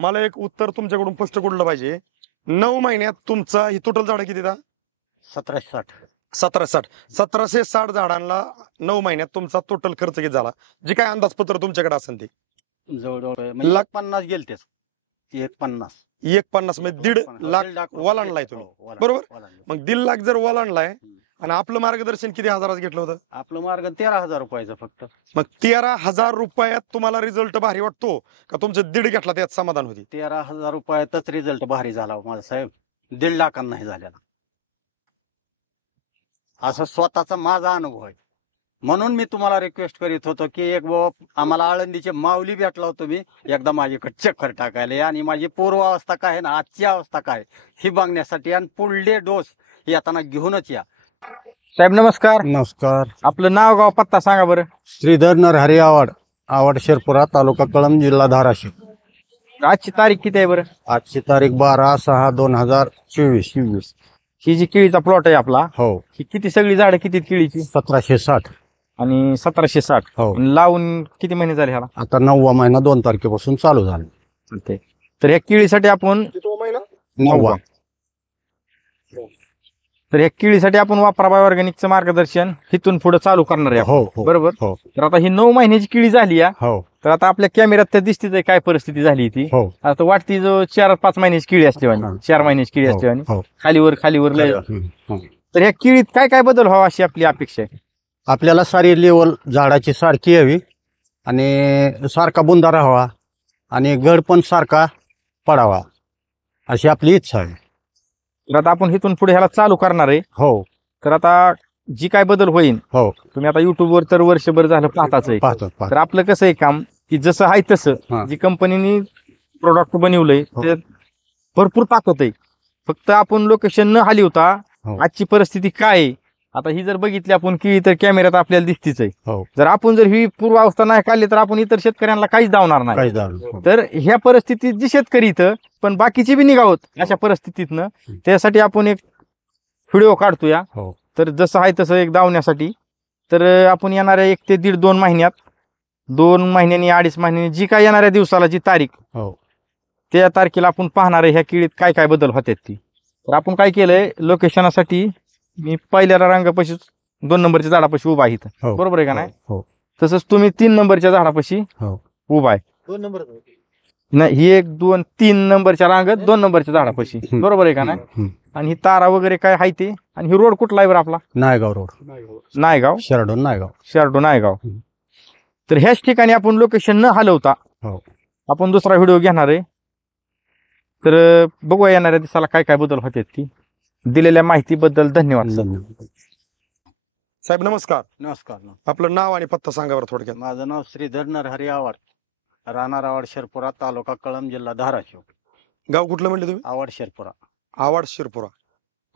मला एक उत्तर तुमच्याकडून स्पष्ट कुठलं पाहिजे. 9 महिन्यात तुमचा ही टोटल झाड किती दा? 1760. 1760. 1760 झाडांना 9 महिन्यात तुमचा टोटल खर्च किती झाला, जे काय अंदाजपत्र तुमच्याकडे असेल ते? जवळजवळ म्हणजे 150 गेलते. 150 150 म्हणजे 1.5 लाख ओलांडलाय तुम्ही, बरोबर? मग 1.5 लाख जर ओलांडलाय आणि आपलं मार्गदर्शन किती हजाराचं घेतलं होतं? आपलं मार्ग 13,000 रुपयाचं फक्त. मग 13,000 रुपयात तुम्हाला रिझल्ट भारी वाटतो का तुमचं 1.5 घेतला त्यात समाधान होती? 13,000 रुपयातच रिझल्ट भारी झाला माझा साहेब. 1.5 लाखांना नाही झालेला. असा स्वतःचा माझा अनुभव आहे. म्हणून मी तुम्हाला रिक्वेस्ट करीत होतो की एक बाबा आम्हाला आळंदीचे माऊली भेटला होतो मी एकदा माझ्याकडे चक्कर टाकायला, आणि माझी पूर्वावस्था काय आहे ना आजची अवस्था काय ही बघण्यासाठी, आणि पुढले डोस येताना घेऊनच या. साहेब नमस्कार. नमस्कार. आपलं नाव गाव पत्ता सांगा बरं. श्रीधर नरहरी आवाड, आवाड शिरपुरा, तालुका कळंब, जिल्हा धाराशिव. आजची तारीख किती आहे बरं? आजची तारीख 12/6/2024. ही जी केळीचा प्लॉट आहे आपला, हो. ही किती सगळी झाडं किती केळीची? 1760. आणि 1760. हो. लावून किती महिने झाले ह्याला? आता 9वा महिना 2 तारखेपासून चालू झाला. तर ह्या केळीसाठी आपण 9वा. तर ह्या केळीसाठी आपण वापरा बाय ऑर्गॅनिकचं मार्गदर्शन इथून पुढे चालू करणार आहे. हो. बरोबर. हो. तर आता ही 9 महिन्याची केळी झाली आहे. हो. तर आता आपल्या कॅमेऱ्यात तर दिसतीच आहे काय परिस्थिती झाली ती. हो. आता वाटती जो 4-5 महिन्याची केळी असते आणि 4 महिन्याची केळी असते आणि हो. खालीवर लय. तर ह्या केळीत काय काय बदल व्हावा अशी आपली अपेक्षा आहे? आपल्याला सारी लेवल झाडाची सारखी यावी आणि सारखा बुंदा राहावा आणि गड पण सारखा पडावा अशी आपली इच्छा आहे. तर आता आपण इथून पुढे ह्याला चालू करणार आहे. हो. तर आता जी काय बदल होईल, हो, तुम्ही आता युट्यूबवर तर वर्षभर झालं पाहताच आहे. पाहतो. तर आपलं कसं आहे काम की जसं आहे तसं हा. जी कंपनीने प्रोडक्ट बनवलंय ते भरपूर ताकद आहे. फक्त आपण लोकेशन न हली होता. हो. आजची परिस्थिती काय आहे आता ही जर बघितली आपण की तर कॅमेऱ्यात आपल्याला दिसतीच आहे. हो. जर आपण जर ही पूर्वावस्था नाही काढली तर आपण इतर शेतकऱ्यांना काहीच दावणार नाही. काही झालं. तर ह्या परिस्थितीत जी शेतकरी इथं पण बाकीची बी निघावत अशा परिस्थितीतनं त्यासाठी आपण एक व्हिडिओ काढतोया. हो. तर जसं आहे तसं एक दावण्यासाठी. तर आपण येणाऱ्या 1 ते 1.5-2 महिन्यात 2 महिन्यांनी 2.5 महिन्यांनी जी काय येणाऱ्या दिवसाला जी तारीख, हो, त्या तारखेला आपण पाहणार आहे ह्या केळीत काय काय बदल होतात ती. तर आपण काय केलंय लोकेशनासाठी मी पहिल्या रांगापाशी 2 नंबरच्या झाडापाशी उभा आहे इथं. हो. बरोबर आहे का नाही? हो. तसंच तुम्ही 3 नंबरच्या झाडापाशी हो. उभा आहे. 2 नंबर नाही, ही 1 2 3 नंबरच्या रांगत 2 नंबरच्या झाडापाशी. बरोबर आहे का नाही? आणि ही तारा वगैरे काय आहे ते. आणि ही रोड कुठला आहे बरं आपला? नायगाव रोड, नायगाव, शेरडोन नायगाव. शेरडो नायगाव. तर ह्याच ठिकाणी आपण लोकेशन न हलवता हो. आपण दुसरा व्हिडिओ घेणार आहे. तर बघूया येणाऱ्या दिवसाला काय काय बदल होतात ती. दिलेल्या माहितीबद्दल धन्यवाद. साहेब नमस्कार. नमस्कार. आपलं नाव आणि पत्ता सांगा बरं थोडक्यात. माझं नाव श्रीधर नरहरी आवाड, राहणार आवाड शिरपुरा, तालुका कळंब, जिल्हा धाराशिव. गाव कुठलं म्हणले तुम्ही? आवाड शिरपुरा, आवाड शिरपुरा.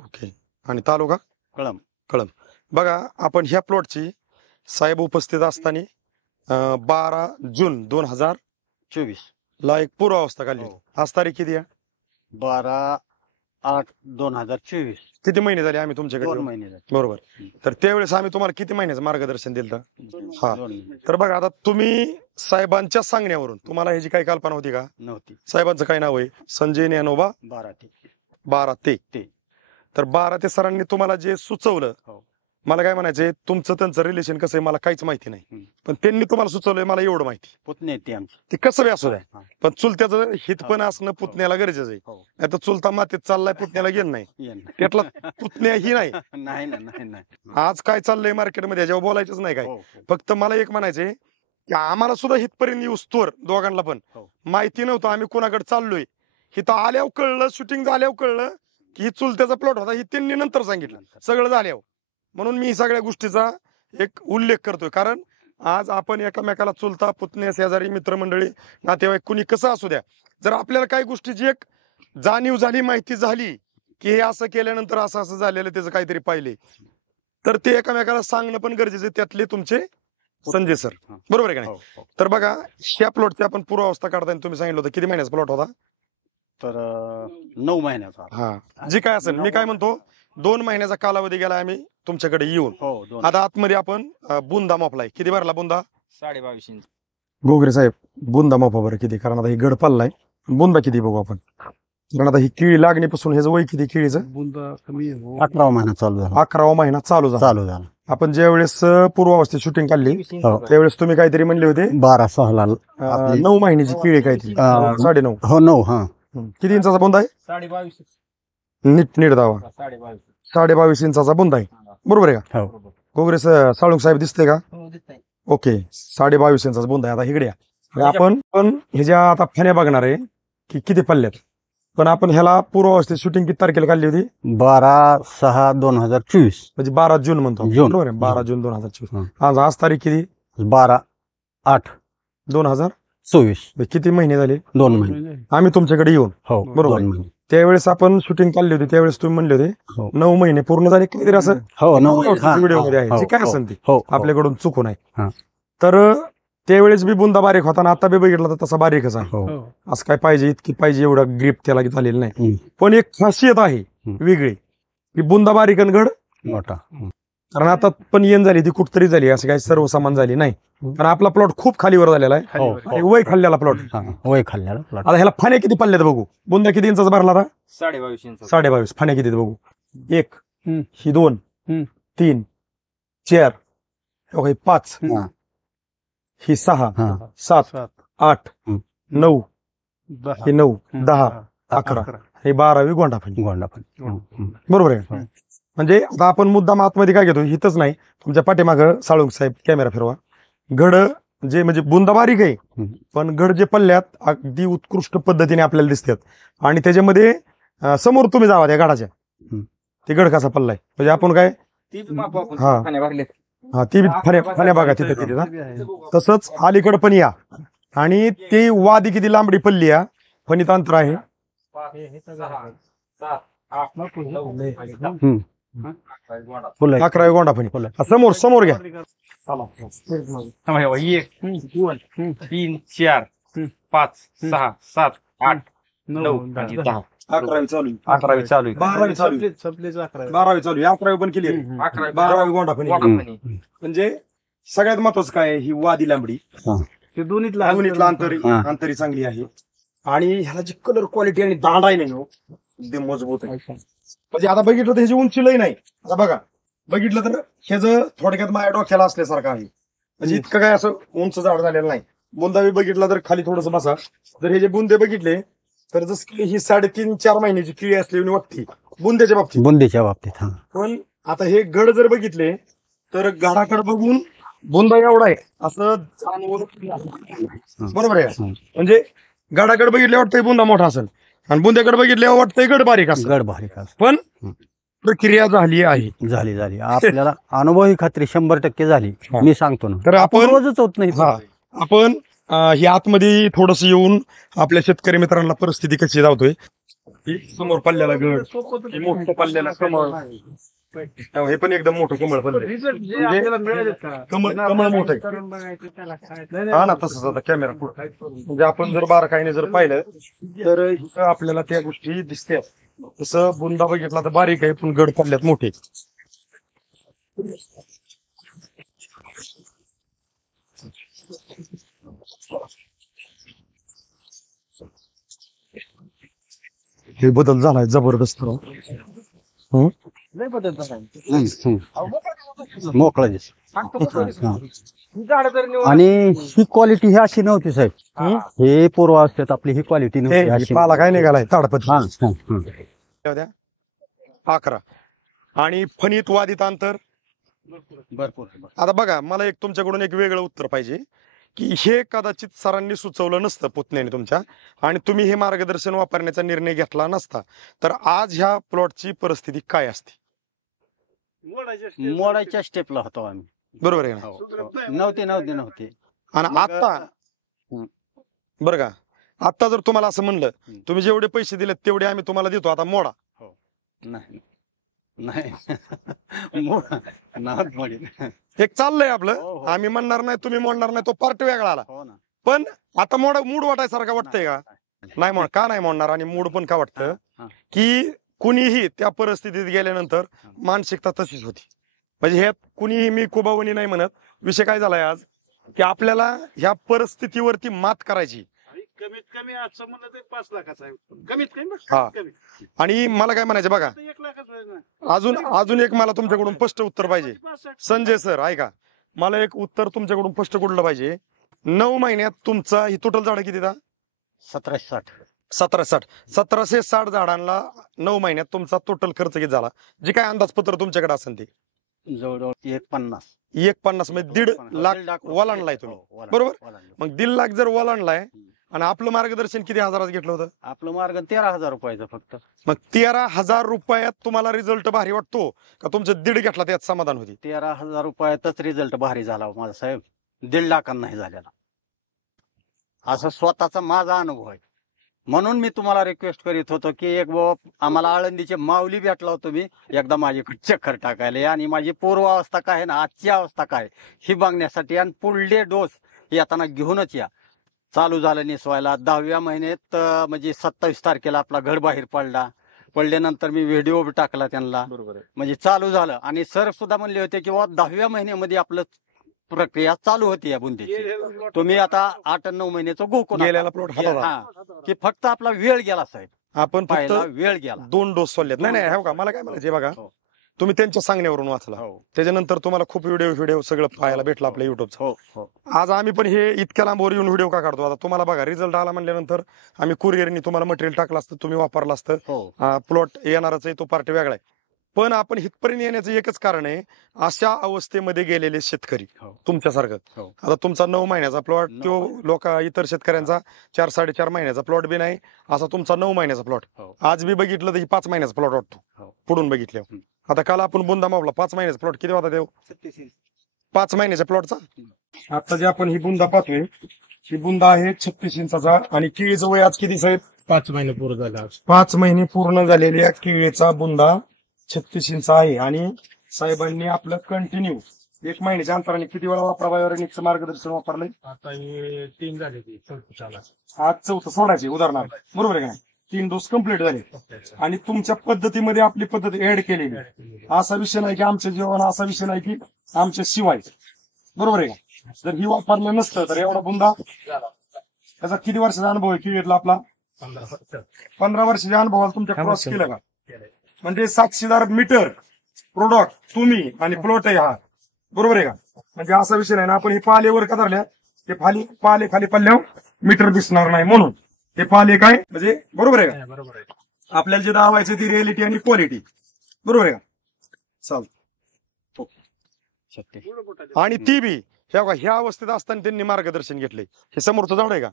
ओके. आणि तालुका कळंब. बघा, आपण ह्या प्लॉटची साहेब उपस्थित असताना 12 जून 2024 ला एक पूर्वावस्था काढली. आज तारीख किती आहे? 12/8/2024. किती महिने झाले आम्ही तुमच्याकडे? 2 महिने झाले. बरोबर. तर त्यावेळेस आम्ही तुम्हाला किती महिन्याचं मार्गदर्शन दिलं? हा. 2 महिने तर बघा, आता तुम्ही साहेबांच्या सांगण्यावरून तुम्हाला ह्याची काही कल्पना होती का? नव्हती. साहेबांचं काय नाव आहे? संजय ज्ञानोबा 12 ते. तर 12 सरांनी तुम्हाला जे सुचवलं, मला काय म्हणायचंय, तुमचं त्यांचं रिलेशन कसं आहे मला काहीच माहिती नाही, पण त्यांनी तुम्हाला सुचवलंय मला एवढं माहिती. पुतणे ते आमचे. ते कसं बी असू द्या, पण चुलत्याचं हित पण असणं पुतण्याला गरजेचं आहे. नाही तर चुलता मातीत चाललाय पुतण्याला गेलं नाही, त्यातला पुतण्या ही नाही. नाही. आज काय चाललंय मार्केटमध्ये याच्यावर बोलायचंच नाही काय. फक्त मला एक म्हणायचंय की आम्हाला सुद्धा हितपर्यंत येऊस्तोवर दोघांना पण माहिती नव्हतं आम्ही कोणाकडे चाललोय. हिथं आल्यावर कळलं, शूटिंग झाल्यावर कळलं की ही चुलत्याचा प्लॉट होता. ही त्यांनी नंतर सांगितलं सगळं झाल्यावर. म्हणून मी सगळ्या गोष्टीचा एक उल्लेख करतोय, कारण आज आपण एकमेकाला चुलता, पुतणे, शेजारी, मित्रमंडळी, नातेवाईक कुणी कसं असू द्या, जर आपल्याला काही गोष्टीची एक जाणीव झाली, माहिती झाली की हे असं केल्यानंतर असं असं झालेलं त्याचं काहीतरी पाहिले, तर ते एकमेकाला सांगणं पण गरजेचं आहे. त्यातले तुमचे संजय सर, बरोबर आहे का नाही? तर बघा, ह्या प्लॉटची आपण पूर्वावस्था काढताना तुम्ही सांगितलं होतं किती महिन्याचा प्लॉट होता? तर 9 महिन्याचा. हा, जी काय असेल. मी काय म्हणतो, 2 महिन्याचा कालावधी गेला आम्ही तुमच्याकडे येऊन. आता आतमध्ये आपण बुंदा मापलाय. किती भरला बुंदा? 22.5 इंच. गोगरे साहेब, बुंदा मापा बरं किती, कारण आता ही गड पल्लाय बुंदा किती बघू आपण, कारण आता ही केळी लागणीपासून ह्याचं वय किती केळीचं? 18 महिना चालू झाला 11वा महिना चालू झाला. चालू झाला आपण ज्या वेळेस पूर्वावस्थेत शूटिंग काढली हो. त्यावेळेस तुम्ही काहीतरी म्हणले होते 12-6 आपली 9 महिन्याची केळी काहीतरी 9.5. हो 9 हा किती इंचाचा बुंदा आहे? 22. नीट दावा 22.5 इंचाचा बुंदा आहे, बरोबर आहे का? हो गोगरे साळुंख साहेब दिसते का? ओके, 22.5 इंचाचा बुंदा आहे. आता इकडे या. आपण पण ह्याच्या आता फण्या बघणार आहे की किती पल्ल्यात, पण आपण ह्याला पूर्वावस्थेत शूटिंग किती तारखेला काढली होती? 12/6/2024 म्हणजे 12 जून म्हणतो, जून. बरोबर आहे, 12 जून 2024. हं. आज तारीख किती? 12/8/24 2024. किती महिने झाले 2 महिने आम्ही तुमच्याकडे येऊन? हो बरोबर. 2 महिने त्यावेळेस आपण शूटिंग काढली होती, त्यावेळेस तुम्ही म्हणले होते हो 9 महिने पूर्ण झाले काहीतरी असं हो 9 व्हिडिओ मध्ये आहे, जे काय असेल ते हो आपल्याकडून चुकून आहे. हा. तर त्यावेळेस बी बुंदा बारीक होता आणि आता बी बघितला तर तसा बारीकच आहे. हो असं काय पाहिजे इतकी पाहिजे एवढा ग्रीप त्याला झालेलं नाही. हम्म. पण एक खासियत आहे वेगळी की बुंदा बारीक आणि घड, मोठा कारण आता पण येण झाली ती कुठतरी झाली, असं काही सर्वसामान झाली नाही. कारण आपला प्लॉट खूप खालीवर झालेला आहे हो आणि वय खाल्लेला प्लॉट. हा, वय खाल्ल्याला प्लॉट. आता ह्याला फाण्या किती पडल्यात बघू. बुंदा किती इंचाचा भरला आता? 22 इंच. 22.5. फाण्या किती बघू? 1 हम्म. ही 2 हम्म. 3 4 5 हा. ही 6 हा. 7 8 हम्म. 9 ही 9 10 11 हे 12वी गोंडा फाणी, गोंडा पण बरोबर आहे. म्हणजे आता आपण मुद्दाम आतमध्ये काय घेतो हिथच नाही, तुमच्या पाठीमागं साळुंख साहेब कॅमेरा फिरवा. घड जे म्हणजे बुंदा बारीक आहे पण घड जे पल्ल्यात अगदी उत्कृष्ट पद्धतीने आपल्याला दिसतात. आणि त्याच्यामध्ये समोर तुम्ही जावा त्या गडाच्या, ते गड कसा पल्लाय म्हणजे आपण काय हा हा ती फण्या बघा तिथे किती ना. तसंच अलीकडे पण या आणि ती वादी किती लांबडी पल्ली या फणीत अंतर आहे 11 गोंडा फणी. समोर समोर घ्या. 1 2 3 4 5 6 7 8 9 10. 11वी चालू आहे. 11वी चालू आहे. 12वी चालू आहे. 12वी चालू आहे. 11वी पण केली आहे. 12वी गोंडा फणी. म्हणजे सगळ्यात महत्वाचं काय आहे, ही वादी लांबडी दोन्हीतला अंतरी चांगली आहे आणि ह्याला जी कलर क्वालिटी आणि दांडा आहे ना एकदम मजबूत आहे. म्हणजे आता बघितलं तर ह्याची उंची लई नाही. आता बघा बघितलं तर ह्याचं थोडक्यात माझ्या डोक्याला असल्यासारखं आहे, म्हणजे इतकं काय असं उंच झाड झालेलं नाही. बुंदावी बघितला तर खाली थोडस बसा, जर हे जे बुंदे बघितले तर जसं की ही 3.5-4 महिन्याची किळी असली वाटते बुंद्याच्या बाबतीत. बुंदीच्या बाबतीत हा. पण आता हे गड जर बघितले तर गडाकडे बघून बुंदा एवढा आहे असं बरोबर आहे. म्हणजे गडाकडे बघितले वाटतंय बुंदा मोठा असेल आणि बुंद्याकडे बघितले वाटतंय गड बारीक असेल. गड बारीक पण प्रक्रिया झाली आहे. झाली आपल्याला अनुभवी खात्री 100% झाली. हा. मी सांगतो ना, तर आपण रोजच होत नाही. हा आपण ही आतमध्ये थोडस येऊन आपल्या शेतकरी मित्रांना परिस्थिती कशी धावतोय. समोर पल्ल्याला गड, मोठं पल्ल्याला कमळ, हे पण एकदम मोठं कमळ पल्ले कमळ मोठं आहे. हा ना तसंच आता कॅमेरा पुढे म्हणजे आपण जर बारकाईने जर पाहिलं तर इथं आपल्याला त्या गोष्टी दिसतात. तसं बुंदा बघितला तर बारीक आहे पण गड पल्ल्यात मोठे. हे बदल झालाय जबरदस्त. मोकळा दिस. आणि ही क्वालिटी ही अशी नव्हती साहेब. हे पूर्वावस्थेत आपली ही क्वालिटी नव्हती अशी. पाला काय निघालाय ताडपत. हा, हा, हा. 11 आणि फणीत वादित अंतर भरपूर. आता बघा मला एक तुमच्याकडून एक वेगळं उत्तर पाहिजे की हे कदाचित सरांनी सुचवलं नसतं पुतण्याने तुमच्या आणि तुम्ही हे मार्गदर्शन वापरण्याचा निर्णय घेतला नसता तर आज ह्या प्लॉटची परिस्थिती काय असते? मोडायच्या स्टेपला होतो आम्ही. बरोबर आहे ना? नव्हते. आणि आता बरं का आता जर तुम्हाला असं म्हणलं तुम्ही जेवढे पैसे दिलेत तेवढे आम्ही तुम्हाला देतो आता मोडा. नाही एक चाललंय आपलं, आम्ही म्हणणार नाही तुम्ही म्हणणार नाही, तो पार्ट वेगळा आला. हो ना. पण आता मूड वाटायसारखा वाटतंय का? नाही का नाही म्हणणार. आणि मूड पण का वाटतं की कुणीही त्या परिस्थितीत गेल्यानंतर मानसिकता तशीच होती. म्हणजे हे कुणीही मी कुबावणी नाही म्हणत. विषय काय झालाय आज की आपल्याला ह्या परिस्थितीवरती मात करायची कमीत कमी आजचं म्हणलं ते 5 लाखाचा आहे कमीत कमी हा. कमी आणि मला काय म्हणायचं बघा, 1 लाखाचा आहे ना. अजून एक मला तुमच्याकडून स्पष्ट उत्तर पाहिजे. संजय सर ऐका, मला एक उत्तर तुमच्याकडून स्पष्ट कुठलं पाहिजे. 9 महिन्यात तुमचा ही टोटल झाडं किती 1760. 1760 झाडांना 9 महिन्यात तुमचा टोटल खर्च किती झाला, जे काय अंदाजपत्र तुमच्याकडे असेल ते जवळजवळ 150. 150 म्हणजे 1.5 लाख ओलांडलाय तुम्ही, बरोबर? मग 1.5 लाख जर ओलांडलाय आणि आपलं मार्गदर्शन किती हजारात घेतलं होतं? आपलं मार्ग 13,000 रुपयाचं फक्त. मग 13,000 रुपयात तुम्हाला रिझल्ट भारी वाटतो का तुमचं 1.5 घेतला त्यात समाधान होती? 13,000 रुपयातच रिझल्ट भारी झाला माझा साहेब, 1.5 लाखांना नाही झालेला. असं स्वतःचा माझा अनुभव आहे. म्हणून मी तुम्हाला रिक्वेस्ट करीत होतो की एक बाबा आम्हाला आळंदीचे माऊली भेटला होतो मी एकदा माझ्याकडे चक्कर टाकायला, आणि माझी पूर्वावस्था काय आहे ना आजची अवस्था काय ही बघण्यासाठी, आणि पुढले डोस येताना घेऊनच या. चालू झालं निसवायला 10व्या महिन्यात, म्हणजे 27 तारखेला आपला घड बाहेर पडल्यानंतर मी व्हिडिओ टाकला त्यांना, बरोबर आहे. म्हणजे चालू झालं. आणि सर सुद्धा म्हणले होते की 10व्या महिन्यामध्ये आपलं प्रक्रिया चालू होती या बुंदीची. तुम्ही आता 8-9 महिन्याचं गोकुळ गेलेला प्लॉट हातात की फक्त आपला वेळ गेला साहेब, आपण फक्त पहिला वेळ गेला. 2 डोस सोडलेत. नाही हो का, मला काय म्हणायचे बघा, हो. तुम्ही त्यांच्या सांगण्यावरून वाचला, हो त्याच्यानंतर तुम्हाला खूप व्हिडिओ सगळं पाहायला भेटलं आपल्या युट्यूबचं. हो हो. आज आम्ही पण हे इतक्या लांबवर येऊन व्हिडिओ का काढतो? आता तुम्हाला बघा रिझल्ट आला म्हणल्यानंतर आम्ही कुरिअरनी तुम्हाला मटेरियल टाकलं असतं, तुम्ही वापरलं असतं. हो प्लॉट येणारच आहे, तो पार्टी वेगळा आहे. पण आपण हितपर्यंत येण्याचं एकच कारण आहे, अशा अवस्थेमध्ये गेलेले शेतकरी हो. तुमच्यासारखं. हो. आता तुमचा 9 महिन्याचा प्लॉट, तो लोक इतर शेतकऱ्यांचा 4-4.5 महिन्याचा प्लॉट बी नाही, असा तुमचा 9 महिन्याचा प्लॉट. हो. आज बी बघितलं तर 5 महिन्याचा प्लॉट वाटतो हो. पुढून बघितल्यावर. आता काल आपण बुंदा मावला 5 महिन्याचा प्लॉट किती होता देव? 5 महिन्याच्या प्लॉटचा. आता जे आपण ही बुंदा पाहतोय, ही बुंदा आहे 36 इंचाचा, आणि केळीचं वय आज किती साहेब? 5 महिने पूर्ण झाला. 5 महिने पूर्ण झालेल्या केळीचा बुंदा 36 इंच आहे. आणि साहेबांनी आपलं कंटिन्यू 1 महिन्याच्या अंतराने किती वेळा वापराबायोरेनिकचं मार्गदर्शन वापरलंय? आता हे 3 झाले ती चौथ्याला. आज 4थं सोडायचे उदाहरणार्थ, बरोबर आहे का? 3 डोस कम्प्लीट झाले, आणि तुमच्या पद्धतीमध्ये आपली पद्धत ऍड केलेली. असा विषय नाही की आमच्या जीवन, असा विषय नाही की आमच्या शिवाय, बरोबर आहे का? जर ही वापरलं नसतं तर एवढा बुंदा, त्याचा किती वर्षाचा अनुभव आहे केळीतला आपला? 15 वर्षाच्या अनुभवाला तुमच्या क्रॉस केलं का? म्हणजे 700 मीटर प्रोडक्ट तुम्ही आणि प्लॉट आहे हा, बरोबर आहे का? म्हणजे असा विषय नाही ना आपण हे पालेवर का धरल्या, ते पाले खाली पडल्यावर मीटर दिसणार नाही म्हणून हे पाले काय म्हणजे, बरोबर आहे का? बरोबर आहे. आपल्याला जे दावायचं ती रिअलिटी आणि क्वालिटी, बरोबर आहे का? चाल. आणि ती बी ह्या अवस्थेत असताना त्यांनी मार्गदर्शन घेतले. हे समोरचं झाड आहे का,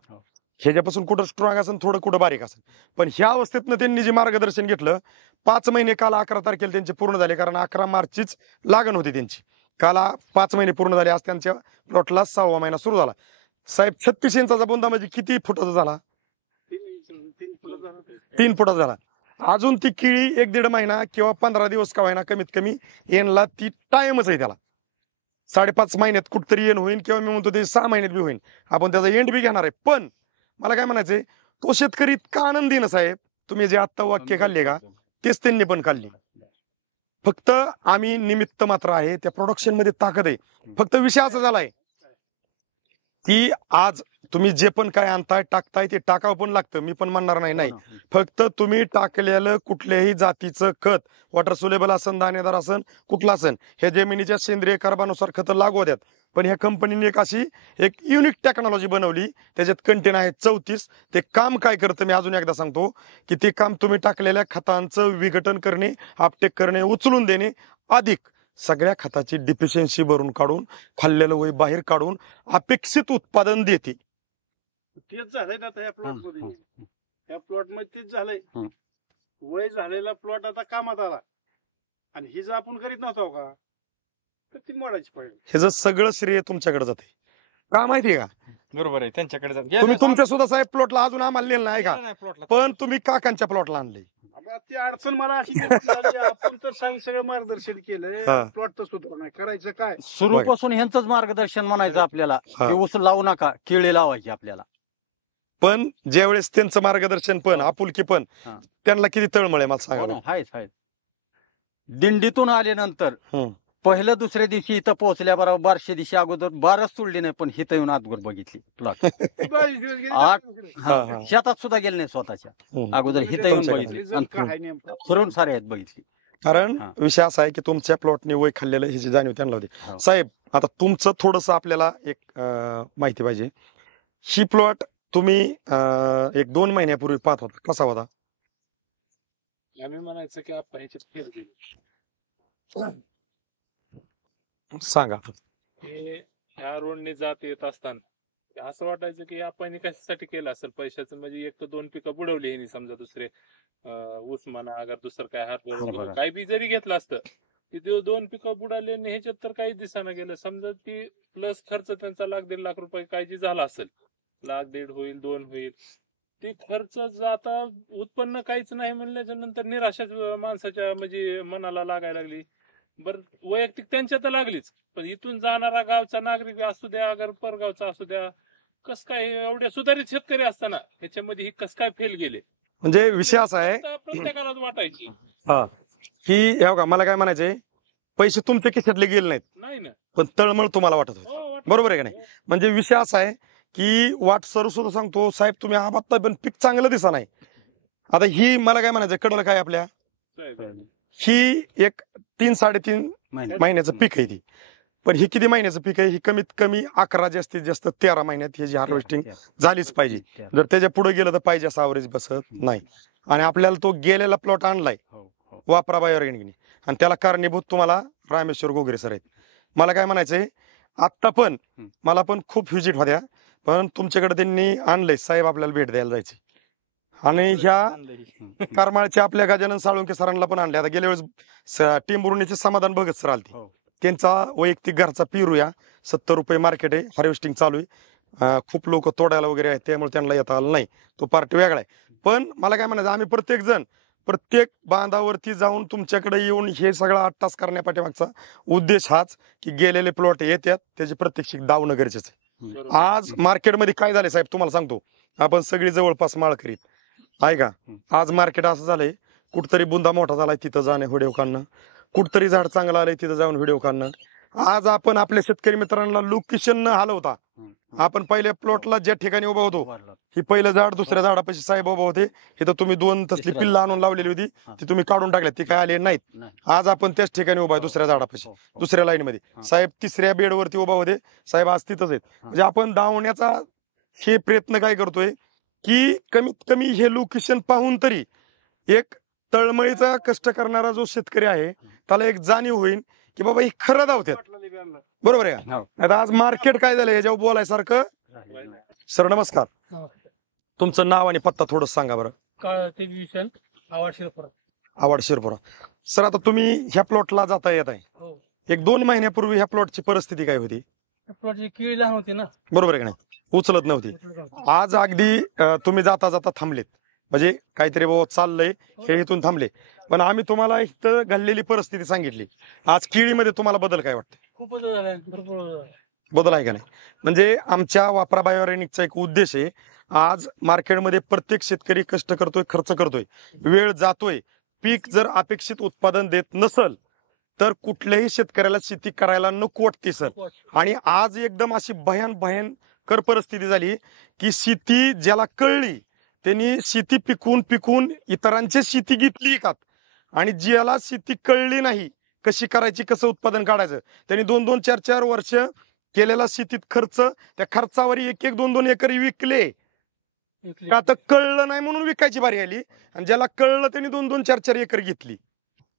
ह्याच्यापासून कुठं स्ट्रॉंग असेल, थोडं कुठं बारीक असेल, पण ह्या अवस्थेतनं त्यांनी जे मार्गदर्शन घेतलं. 5 महिने काल 11 तारखेला त्यांचे पूर्ण झाले, कारण 11 मार्चचीच लागण होती त्यांची. काल 5 महिने पूर्ण झाले, आज त्यांच्या प्लॉटला 6वा महिना सुरू झाला. साहेब 36 इंचाचा बुंदा म्हणजे किती फुटाचा झाला? 3 फुटाचा झाला. अजून ती केळी 1-1.5 महिना किंवा 15 दिवस का होईना कमीत कमी येणला ती टाइमच आहे त्याला. 5.5 महिन्यात कुठतरी येण होईल, किंवा मी म्हणतो ते 6 महिन्यात बी होईल. आपण त्याचा एंड बी घेणार आहे. पण मला काय म्हणायचंय, तो शेतकरी इतका आनंदी ना साहेब, तुम्ही जे आत्ता वाक्य खाल्ले का तेच त्यांनी पण खाल्ली. फक्त आम्ही निमित्त मात्र आहे, त्या प्रोडक्शन मध्ये ताकद आहे. फक्त विषय असा झालाय की आज तुम्ही जे पण काय आणताय टाकताय ते टाकावं पण लागतं, मी पण म्हणणार नाही. फक्त तुम्ही टाकलेलं कुठल्याही जातीचं खत, वॉटर सोलेबल असन, दाणेदार असन, कुठलं असन, हे जमिनीच्या सेंद्रिय कर्बानुसार खतं लागू द्यात. पण ह्या कंपनीने एक युनिक टेक्नॉलॉजी बनवली, त्याच्यात कंटेन आहे 34. ते काम काय करतं मी अजून एकदा सांगतो, की ते काम तुम्ही टाकलेल्या खतांचं विघटन करणे, आपटेक करणे, उचलून देणे, अधिक सगळ्या खताची डिफिशियन्सी भरून काढून, खाल्लेलं वय बाहेर काढून अपेक्षित उत्पादन देते. तेच झालंय ना आता या प्लॉट मध्ये. या प्लॉट मध्ये तेच झालंय. वय झालेला प्लॉट आता कामात आला, आणि ही जर आपण करीत नव्हतो का तर ती मोडायची पाहिजे. ह्याचं सगळं श्रेय तुमच्याकडे जाते. का माहितीये का? बरोबर आहे, त्यांच्याकडे तुम्ही तुमच्या सुद्धा साहेब प्लॉटला अजून आम्हाला नेलं नाही का, पण तुम्ही काकांच्या प्लॉटला आणले. आता ती अडचण मला अशी झाली, आपण तर सगळं मार्गदर्शन केलंय, प्लॉट तर सुद्धा नाही करायचं काय. सुरूपासून ह्यांचंच मार्गदर्शन म्हणायचं आपल्याला, की ऊस लावू नका, केळी लावायची आपल्याला. पण ज्यावेळेस त्यांचं मार्गदर्शन पण आपुलकी पण त्यांना किती तळमळ आहे मला सांगा. हायच. दिंडीतून आल्यानंतर पहिलं दुसऱ्या दिवशी इथं पोहोचल्याबरोबर 1200 दिवशी अगोदर बारच सोडली नाही, पण इथं येऊन अगोदर बघितली प्लॉट. हा. शेतात सुद्धा गेले नाही स्वतःच्या, हम्म. अगोदर इथं येऊन तुमच्या बघितली रिझल्ट आणि काय आहे नेमका? फिरून सारे आहेत बघितली. कारण हा. विषय असा आहे की तुमच्या प्लॉटने वय खाल्लेलं ह्याची जाणीव त्यांना होती. हो. साहेब, आता तुमचं थोडस आपल्याला एक माहिती पाहिजे. ही प्लॉट तुम्ही 1-2 महिन्यापूर्वी पाहत होता, कसा होता? आम्ही म्हणायचं की आपण ह्याच्यात फेल गेलो. सांगा. हे ह्या रोडने जात येत असताना असं वाटायचं की आपण कशासाठी केलं असेल पैशाचं, म्हणजे एक तर 2 पिकं बुडवली ह्यांनी, समजा दुसरे ऊस म्हणा अगर दुसरं काय बरोबर. हरभरा काही बी जरी घेतलं असतं की 2 पिकं बुडाले आणि ह्याच्यात तर काही दिसाना गेलं. समजा ती प्लस खर्च त्यांचा 1-1.5 लाख रुपये काय जे झाला असेल, 1-1.5 होईल 2 होईल, ती खर्च जाता उत्पन्न काहीच नाही म्हणल्याच्या नंतर निराशाच माणसाच्या म्हणजे मनाला लागायला लागली. बर, वैयक्तिक त्यांच्या तर लागलीच, पण इथून जाणारा गावचा नागरिक असू द्या अगर परगावचा असू द्या, कस काय एवढ्या सुधारित शेतकरी असताना ह्याच्यामध्ये ही कस काय फेल गेले, म्हणजे विषय असा आहे प्रत्येकालाच वाटायची. की हे बघा, मला काय म्हणायचंय, पैसे तुमच्या खिशातले गेले नाहीत, नाही ना. पण तळमळ तुम्हाला वाटत होती. हो, वाटलं. बरोबर आहे का नाही? हो. म्हणजे विषय असा आहे की वाट सर सुद्धा सांगतो, साहेब तुम्ही हा बघताय पण पीक चांगलं दिसा नाही. आता ही मला काय म्हणायचं, कडलं काय आपल्या साहेब, ही एक 3-3.5 महिन्याचं पीक आहे ती. पण ही किती महिन्याचं पीक आहे? ही कमीत कमी 11 जास्तीत जास्त 13 महिन्यात ह्याची हार्वेस्टिंग झालीच पाहिजे. जर त्याच्या पुढे गेलं तर पाहिजे असं अवरेज बसत नाही. आणि आपल्याला तो गेलेला प्लॉट आणलाय वापरा बायोऑर्गॅनिकने, आणि त्याला कारणीभूत तुम्हाला रामेश्वर गोगरे सर आहेत. मला काय म्हणायचंय, आत्ता पण मला पण खूप व्हिजिट होत्या, पण तुमच्याकडे त्यांनी आणलंय साहेब आपल्याला भेट द्यायला जायची. आणि ह्या करमाळच्या आपल्या गजानन साळुंके सरांना पण आणले. आता गेल्या वेळेस टिंबुर्णीचे समाधान भगत सर आलते, त्यांचा वैयक्तिक घरचा पेरू 70 रुपये मार्केट आहे, हार्वेस्टिंग चालू आहे. खूप लोक तोडायला वगैरे आहेत, त्यामुळे त्यांना येता आलं नाही, तो पार्टी वेगळा आहे. पण मला काय म्हणायचं, आम्ही प्रत्येक जण प्रत्येक बांधावरती जाऊन तुमच्याकडे येऊन हे सगळं 8 तास करण्यापाठीमागचा उद्देश हाच की गेलेले प्लॉट येतात त्याची प्रत्यक्ष दावणं गरजेचं आहे. बरोबर. आज मार्केटमध्ये काय झालंय साहेब तुम्हाला सांगतो, आपण सगळी जवळपास माळ करीत आहे का. आज मार्केट असं झालंय, कुठतरी बुंदा मोठा झालाय तिथं जाणे व्हिडिओ काढणं, कुठतरी झाड चांगलं आलंय तिथं जाऊन व्हिडिओ काढणं. आज आपण आपल्या शेतकरी मित्रांना लोकेशन न हलवता, आपण पहिल्या प्लॉटला ज्या ठिकाणी उभा होतो, ही पहिलं झाड दुसऱ्या झाडापाशी साहेब उभा होते, इथं तुम्ही 2 तसली पिल्लं आणून लावलेली होती, ती तुम्ही काढून टाकल्यात, ती काय आली नाहीत. आज आपण त्याच ठिकाणी उभा आहे दुसऱ्या झाडापाशी, दुसऱ्या लाईन मध्ये साहेब 3ऱ्या बेडवरती उभा होते, साहेब आज तिथंच आहेत. म्हणजे आपण धावण्याचा हे प्रयत्न काय करतोय की कमीत कमी हे लोकेशन पाहून तरी एक तळमळीचा कष्ट करणारा जो शेतकरी आहे त्याला एक जाणीव होईल की बाबा ही खरं धावतात. बरोबर आहे का? आता आज मार्केट काय झालं याच्यावर बोलायसारखं. सर नमस्कार, तुमचं नाव आणि पत्ता थोडं सांगा बरं. आवड शिरपुरा. सर आता तुम्ही ह्या प्लॉटला जाता येत आहे, 1-2 महिन्यापूर्वी ह्या प्लॉटची परिस्थिती काय होती? केळी लहान होती ना, बरोबर आहे का नाही, उचलत नव्हती. आज अगदी तुम्ही जाता जाता थांबलेत, म्हणजे काहीतरी बाबा चाललंय हे इथून थांबले. पण आम्ही तुम्हाला इथं घडलेली परिस्थिती सांगितली. आज केळीमध्ये तुम्हाला बदल काय वाटतं? खूप बदल झालाय, भरपूर बदल झालाय. बदल आहे का नाही? म्हणजे आमच्या वापरा बायोऑर्गॅनिकचा एक उद्देश आहे, आज मार्केटमध्ये प्रत्येक शेतकरी कष्ट करतोय, खर्च करतोय, वेळ जातोय, पीक जर अपेक्षित उत्पादन देत नसल तर कुठल्याही शेतकऱ्याला शेती करायला नको वाटते सर. आणि आज एकदम अशी भयंकर परिस्थिती झाली की शेती ज्याला कळली त्यांनी शेती पिकून इतरांची शेती घेतली का, आणि ज्याला शेती कळली नाही कशी करायची, कसं उत्पादन काढायचं, त्यांनी 2-2, 4-4 वर्ष केलेला शेतीत खर्च, त्या खर्चावर 1-1, 2-2 एकर विकले का, तर कळलं नाही म्हणून विकायची बारी आली. आणि ज्याला कळलं त्यांनी 2-2, 4-4 एकर घेतली.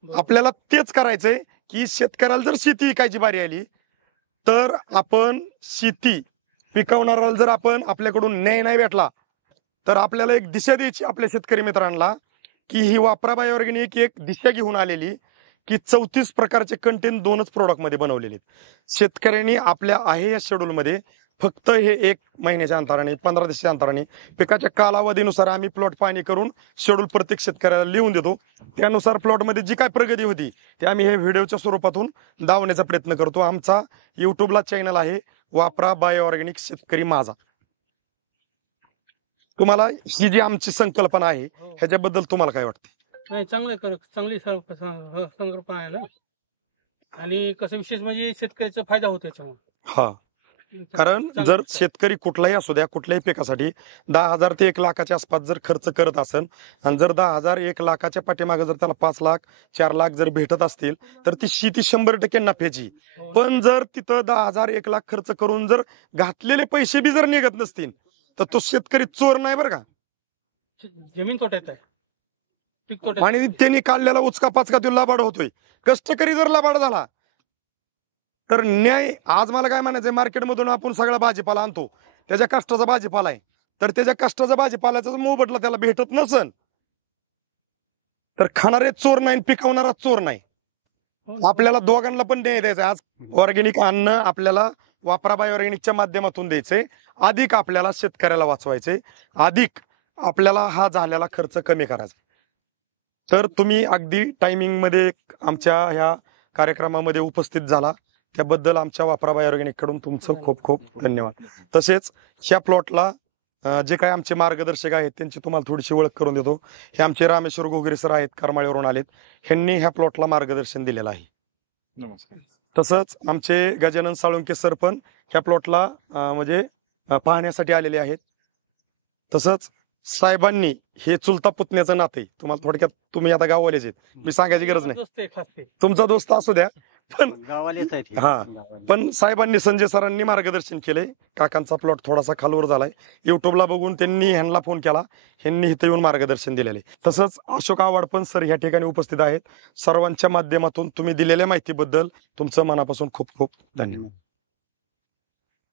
आपल्याला तेच करायचंय की शेतकऱ्याला जर शेती विकायची बारी आली तर आपण शेती पिकवणाऱ्याला जर आपण आपल्याकडून न्याय नाही भेटला तर आपल्याला एक दिशा द्यायची आपल्या शेतकरी मित्रांना की ही वापरा बायोऑर्गॅनिक एक दिशा घेऊन आलेली की 34 प्रकारचे कंटेन 2च प्रोडक्ट मध्ये बनवलेले. शेतकऱ्यांनी आपल्या आहे या शेड्यूल मध्ये फक्त हे 1 महिन्याच्या अंतराने, 15 दिवसाच्या अंतराने, पिकाच्या कालावधीनुसार आम्ही प्लॉट पाहणी करून शेड्यूल प्रत्येक शेतकऱ्याला लिहून देतो. त्यानुसार प्लॉटमध्ये जी काय प्रगती होती ते आम्ही हे व्हिडिओच्या स्वरूपातून दावण्याचा प्रयत्न करतो. आमचा युट्यूबला चॅनल आहे वापरा बायोऑर्गॅनिक शेतकरी माझा. तुम्हाला ही जी आमची संकल्पना आहे ह्याच्याबद्दल तुम्हाला काय वाटते? नाही, चांगली संकल्पना आहे ना. आणि कसं विशेष म्हणजे शेतकऱ्याचा फायदा होतो याच्यामुळे. हा, कारण जर शेतकरी कुठलाही असू द्या, कुठल्याही पिकासाठी 10,000 ते 1,00,000च्या आसपास जर खर्च करत असेल आणि जर 10,000 1,00,000च्या पाठीमागे जर त्याला 5 लाख 4 लाख जर भेटत असतील तर ती शेती 100% नफ्याची. पण जर तिथं 10,000 1,00,000 खर्च करून जर घातलेले पैसे बी जर निघत नसतील तर तो शेतकरी चोर नाही बरं का. जमीन तोट्यात आहे, पीक तोट्यात आणि त्यांनी काढलेला उचका पाचका तो लबाड होतोय. कष्टकरी जर लबाड झाला तर न्याय. आज मला काय म्हणायचंय, मार्केटमधून आपण सगळा भाजीपाला आणतो, त्याच्या कष्टाचा भाजीपाला आहे, तर त्याच्या कष्टाचा भाजीपाल्याचा मोबदला त्याला भेटत नसन तर खाणारे चोर नाही, पिकवणारा चोर नाही. आपल्याला दोघांना पण न्याय द्यायचा. आज ऑर्गॅनिक अन्न आपल्याला वापराबाई ऑर्गॅनिकच्या माध्यमातून द्यायचंय. अधिक आपल्याला शेतकऱ्याला वाचवायचे, अधिक आपल्याला हा झालेला खर्च कमी करायचा. तर तुम्ही अगदी टायमिंग मध्ये आमच्या ह्या कार्यक्रमामध्ये उपस्थित झाला त्याबद्दल आमच्या वापराबाई ऑर्गॅनिक कडून तुमचं खूप खूप धन्यवाद. तसेच ह्या प्लॉटला जे काही आमचे मार्गदर्शक आहेत त्यांची तुम्हाला थोडीशी ओळख करून देतो. हे आमचे रामेश्वर घोगरे सर आहेत, करमाळीवरून आलेत. ह्यांनी ह्या प्लॉटला मार्गदर्शन दिलेलं आहे. नमस्कार. तसंच आमचे गजानन साळुंके सर पण ह्या प्लॉटला म्हणजे पाहण्यासाठी आलेले आहेत. तसंच साहेबांनी हे चुलता पुतण्याचं नातं आहे. तुम्हाला थोडक्यात, तुम्ही आता गाववालेच आहेत, मी सांगायची गरज नाही, दोस्त आहे खास ते. तुमचा दोस्त असू द्या, पण गावालेच आहेत हे. हा. गावाले. पण साहेबांनी संजय सरांनी मार्गदर्शन केले. काकांचा प्लॉट थोडासा खालवर झालाय, युट्यूबला बघून त्यांनी ह्यांना फोन केला, ह्यांनी इथे येऊन मार्गदर्शन दिलेले. तसंच अशोक आव्हाड पण सर ह्या ठिकाणी उपस्थित आहेत. सर्वांच्या माध्यमातून तुम्ही दिलेल्या माहितीबद्दल तुमचं मनापासून खूप खूप धन्यवाद.